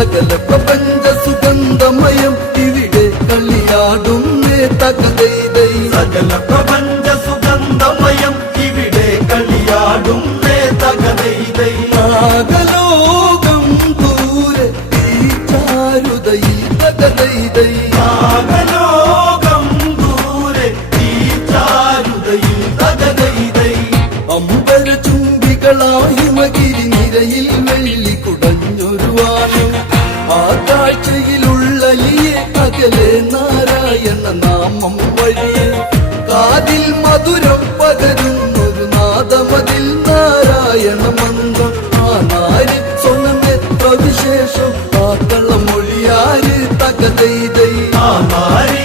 സകല പ്രപഞ്ച സുഗന്ധമയം ഇവിടെ കളിയാടുന്നേ തകതൈതൈ സകല പ്രപഞ്ച സുഗന്ധമയം ഇവിടെ കളിയാടുന്നേ തകതൈതൈ നാഗലോകം ദൂരെ ഈ ചാരുതൈ തകതൈതൈ നാഗലോകം ദൂരെ ഈ ചാരുതയിൽ തകതൈതൈ അമ്പര ചുംബികളായി ഹിമഗിരി നിരയിൽ വെള്ളി കുടഞ്ഞൊരു വാനം ആ കാഴ്ചയിലുള്ള അകലെ നാരായണ നാമം വഴിയെ കാതിൽ മധുരം പകരുന്നൊരു നാദമതിൽ നാരായണ മന്ത്രം ആ നാരി സ്വനമെത്ര വിശേഷം ആ കള്ളമൊഴിയാര് തകതൈതൈ ആ നാരി